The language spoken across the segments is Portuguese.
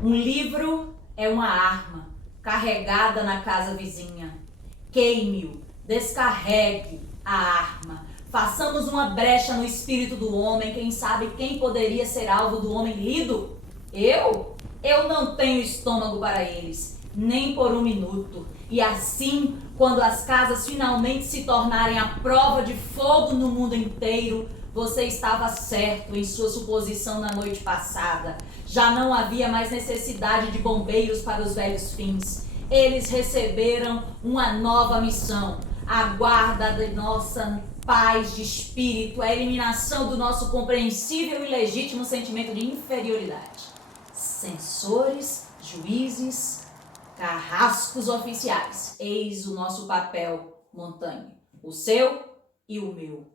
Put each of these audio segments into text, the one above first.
Um livro é uma arma carregada na casa vizinha. Queime-o, descarregue a arma. Façamos uma brecha no espírito do homem. Quem sabe quem poderia ser alvo do homem lido? Eu? Eu não tenho estômago para eles, nem por um minuto. E assim, quando as casas finalmente se tornarem a prova de fogo no mundo inteiro, você estava certo em sua suposição na noite passada. Já não havia mais necessidade de bombeiros para os velhos fins. Eles receberam uma nova missão: a guarda de nossa paz de espírito, a eliminação do nosso compreensível e legítimo sentimento de inferioridade. Censores, juízes, carrascos oficiais, eis o nosso papel, Montaigne, o seu e o meu.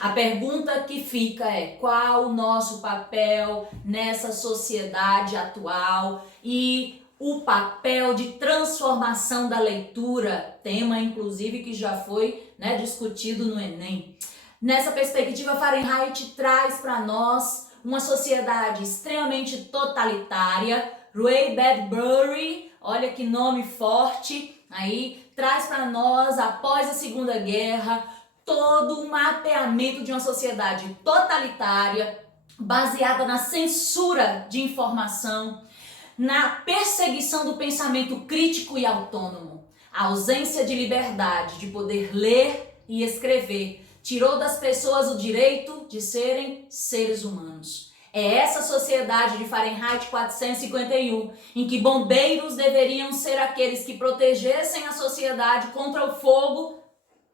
A pergunta que fica é: qual o nosso papel nessa sociedade atual e o papel de transformação da leitura, tema inclusive que já foi discutido no Enem. Nessa perspectiva, Fahrenheit traz para nós uma sociedade extremamente totalitária. Ray Bradbury, olha que nome forte, aí traz para nós, após a Segunda Guerra, todo um mapeamento de uma sociedade totalitária, baseada na censura de informação, na perseguição do pensamento crítico e autônomo. A ausência de liberdade de poder ler e escrever tirou das pessoas o direito de serem seres humanos. É essa sociedade de Fahrenheit 451, em que bombeiros deveriam ser aqueles que protegessem a sociedade contra o fogo.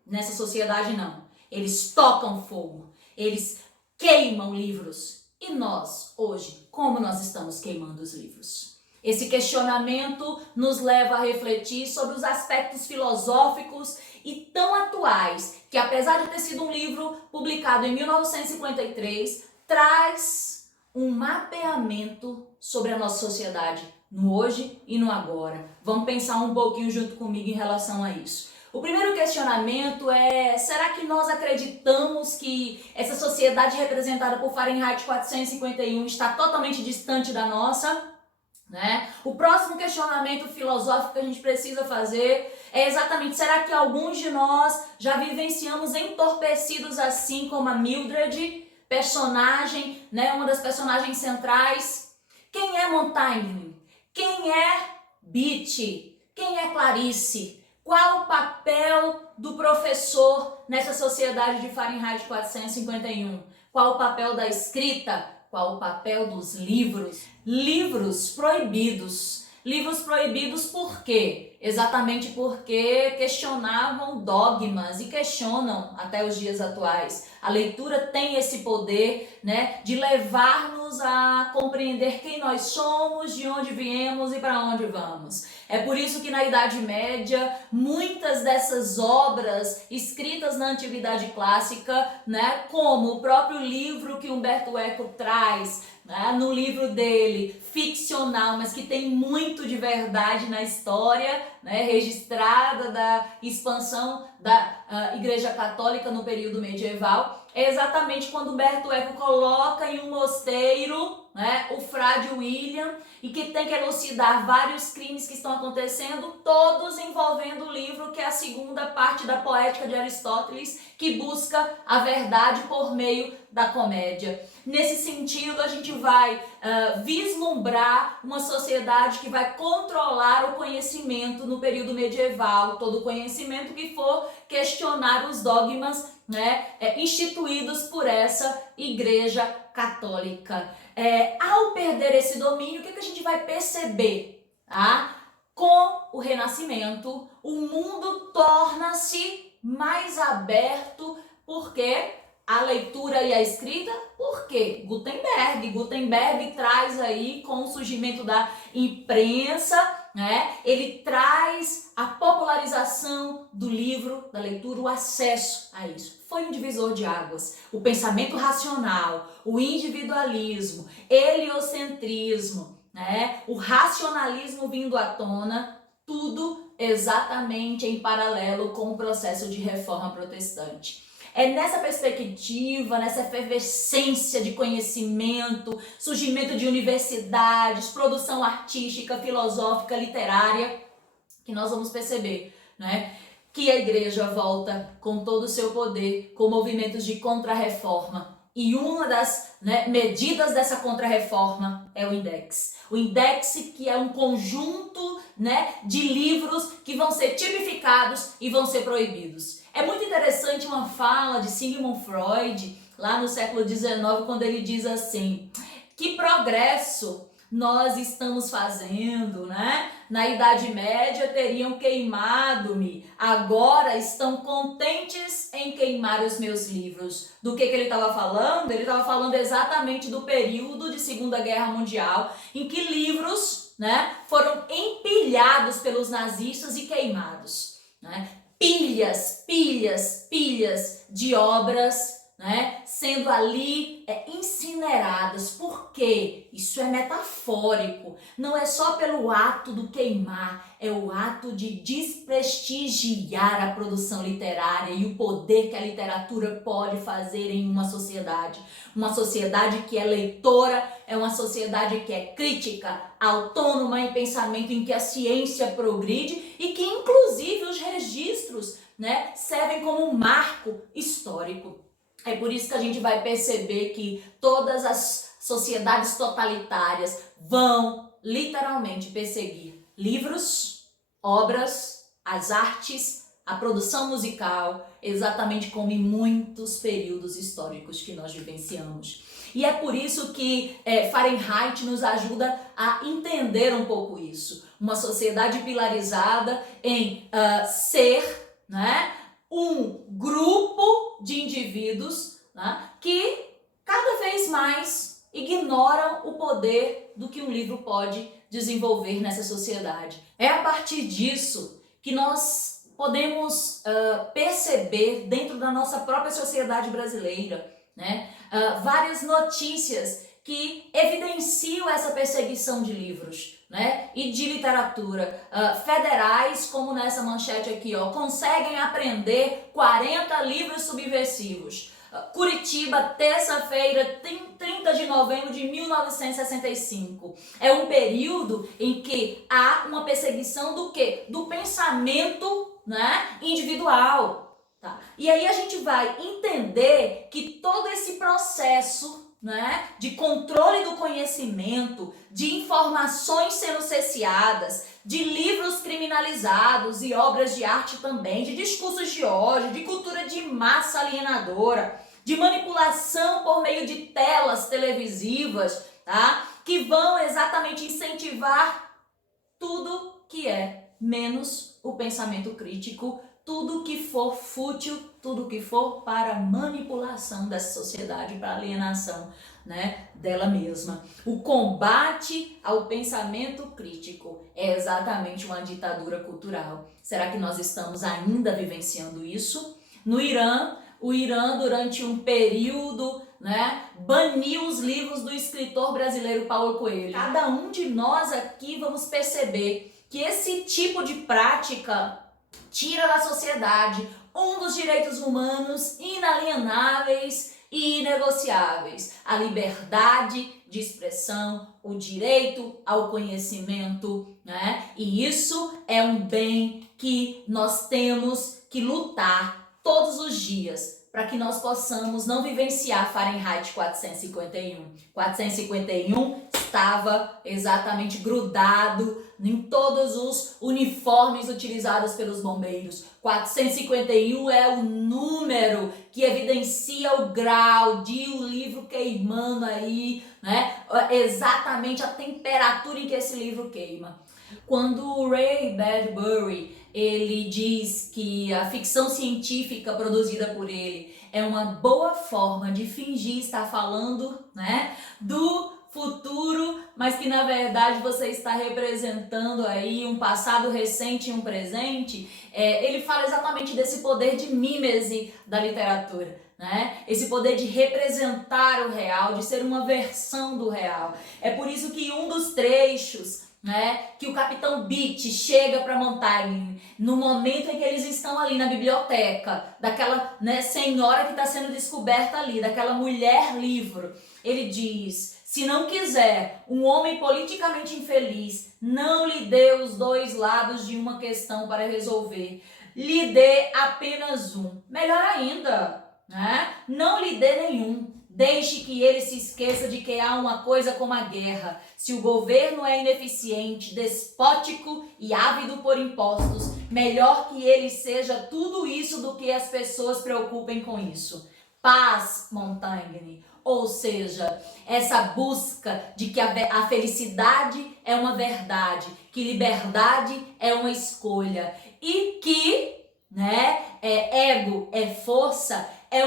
Nessa sociedade não. Eles tocam fogo, eles queimam livros. E nós, hoje, como nós estamos queimando os livros? Esse questionamento nos leva a refletir sobre os aspectos filosóficos e tão atuais que, apesar de ter sido um livro publicado em 1953, traz um mapeamento sobre a nossa sociedade no hoje e no agora. Vamos pensar um pouquinho junto comigo em relação a isso. O primeiro questionamento é: será que nós acreditamos que essa sociedade representada por Fahrenheit 451 está totalmente distante da nossa? O próximo questionamento filosófico que a gente precisa fazer é exatamente: será que alguns de nós já vivenciamos entorpecidos assim como a Mildred, personagem, uma das personagens centrais? Quem é Montaigne? Quem é Beattie? Quem é Clarice? Qual o papel do professor nessa sociedade de Fahrenheit 451? Qual o papel da escrita? Qual o papel dos livros? Livros proibidos. Livros proibidos por quê? Exatamente porque questionavam dogmas e questionam até os dias atuais. A leitura tem esse poder, de levar-nos a compreender quem nós somos, de onde viemos e para onde vamos. É por isso que na Idade Média, muitas dessas obras escritas na Antiguidade Clássica, como o próprio livro que Umberto Eco traz, no livro dele, ficcional, mas que tem muito de verdade na história, registrada da expansão da Igreja Católica no período medieval, é exatamente quando Umberto Eco coloca em um mosteiro o frade William, e que tem que elucidar vários crimes que estão acontecendo, todos envolvendo o livro, que é a segunda parte da Poética de Aristóteles, que busca a verdade por meio da comédia. Nesse sentido, a gente vai vislumbrar uma sociedade que vai controlar o conhecimento no período medieval, todo conhecimento que for questionar os dogmas instituídos por essa Igreja Católica. Ao perder esse domínio, o que a gente vai perceber? Com o Renascimento, o mundo torna-se mais aberto. Por quê? A leitura e a escrita, por quê? Gutenberg traz aí, com o surgimento da imprensa, ele traz a popularização do livro, da leitura, o acesso a isso. Foi um divisor de águas. O pensamento racional, o individualismo, heliocentrismo, o racionalismo vindo à tona, tudo exatamente em paralelo com o processo de reforma protestante. É nessa perspectiva, nessa efervescência de conhecimento, surgimento de universidades, produção artística, filosófica, literária, que nós vamos perceber, né, que a igreja volta com todo o seu poder, com movimentos de contra-reforma. E uma das medidas dessa contra-reforma é o Index. O Index, que é um conjunto de livros que vão ser tipificados e vão ser proibidos. É muito interessante uma fala de Sigmund Freud, lá no século XIX, quando ele diz assim: que progresso nós estamos fazendo, Na Idade Média teriam queimado-me, agora estão contentes em queimar os meus livros. Do que ele estava falando? Ele estava falando exatamente do período de Segunda Guerra Mundial, em que livros foram empilhados pelos nazistas e queimados. Pilhas de obras sendo ali incineradas. Por quê? Isso é metafórico. Não é só pelo ato do queimar, é o ato de desprestigiar a produção literária e o poder que a literatura pode fazer em uma sociedade. Uma sociedade que é leitora, é uma sociedade que é crítica, autônoma em pensamento, em que a ciência progride e que inclusive os registros servem como um marco histórico. É por isso que a gente vai perceber que todas as sociedades totalitárias vão literalmente perseguir livros, obras, as artes, a produção musical, exatamente como em muitos períodos históricos que nós vivenciamos. E é por isso que Fahrenheit nos ajuda a entender um pouco isso. Uma sociedade pilarizada em ser, um grupo de indivíduos que cada vez mais ignoram o poder do que um livro pode desenvolver nessa sociedade. É a partir disso que nós podemos perceber dentro da nossa própria sociedade brasileira, várias notícias que evidenciam essa perseguição de livros, e de literatura. Federais, como nessa manchete aqui, conseguem apreender 40 livros subversivos. Curitiba, terça-feira, 30 de novembro de 1965. É um período em que há uma perseguição do quê? Do pensamento individual. Tá? E aí a gente vai entender que todo esse processo de controle do conhecimento, de informações sendo cesseadas, de livros criminalizados e obras de arte também, de discursos de ódio, de cultura de massa alienadora, de manipulação por meio de telas televisivas, que vão exatamente incentivar tudo que é menos o pensamento crítico, tudo que for fútil, tudo que for para manipulação dessa sociedade, para alienação dela mesma. O combate ao pensamento crítico é exatamente uma ditadura cultural. Será que nós estamos ainda vivenciando isso? No Irã, o Irã, durante um período, baniu os livros do escritor brasileiro Paulo Coelho. Cada um de nós aqui vamos perceber que esse tipo de prática tira da sociedade um dos direitos humanos inalienáveis e inegociáveis: a liberdade de expressão, o direito ao conhecimento, E isso é um bem que nós temos que lutar todos os dias para que nós possamos não vivenciar Fahrenheit 451. 451 estava exatamente grudado em todos os uniformes utilizados pelos bombeiros. 451 é o número que evidencia o grau de o livro queimando aí, exatamente a temperatura em que esse livro queima. Quando o Ray Bradbury ele diz que a ficção científica produzida por ele é uma boa forma de fingir estar falando, do futuro, mas que na verdade você está representando aí um passado recente e um presente, ele fala exatamente desse poder de mímese da literatura, Esse poder de representar o real, de ser uma versão do real. É por isso que um dos trechos né, que o Capitão Beat chega para Montaigne no momento em que eles estão ali na biblioteca, daquela, né, senhora que está sendo descoberta ali, daquela mulher livro. Ele diz: se não quiser um homem politicamente infeliz, não lhe dê os dois lados de uma questão para resolver. Lhe dê apenas um. Melhor ainda, né? Não lhe dê nenhum. Deixe que ele se esqueça de que há uma coisa como a guerra. Se o governo é ineficiente, despótico e ávido por impostos, melhor que ele seja tudo isso do que as pessoas preocupem com isso. Paz, Montaigne. Ou seja, essa busca de que a felicidade é uma verdade, que liberdade é uma escolha e que, né, ego é força, é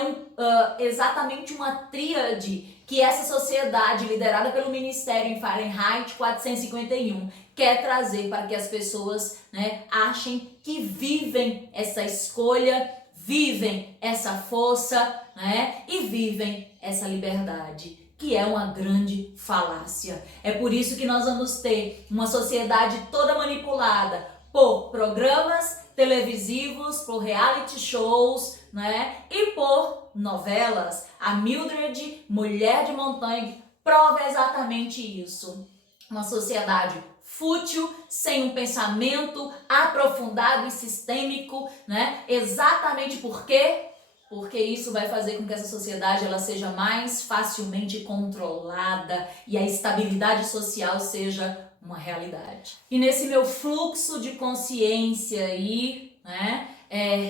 exatamente uma tríade que essa sociedade liderada pelo Ministério em Fahrenheit 451 quer trazer para que as pessoas, né, achem que vivem essa escolha, vivem essa força, né, e vivem essa liberdade, que é uma grande falácia. É por isso que nós vamos ter uma sociedade toda manipulada por programas televisivos, por reality shows, né, e por novelas. A Mildred, Mulher de Montaigne, prova exatamente isso. Uma sociedade fútil, sem um pensamento aprofundado e sistêmico, né? Exatamente por quê? Porque isso vai fazer com que essa sociedade ela seja mais facilmente controlada e a estabilidade social seja uma realidade. E nesse meu fluxo de consciência aí, né,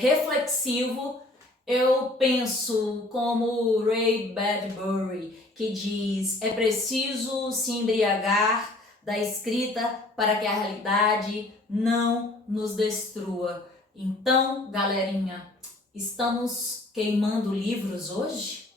reflexivo, eu penso como Ray Bradbury, que diz: é preciso se embriagar da escrita para que a realidade não nos destrua. Então, galerinha, estamos queimando livros hoje?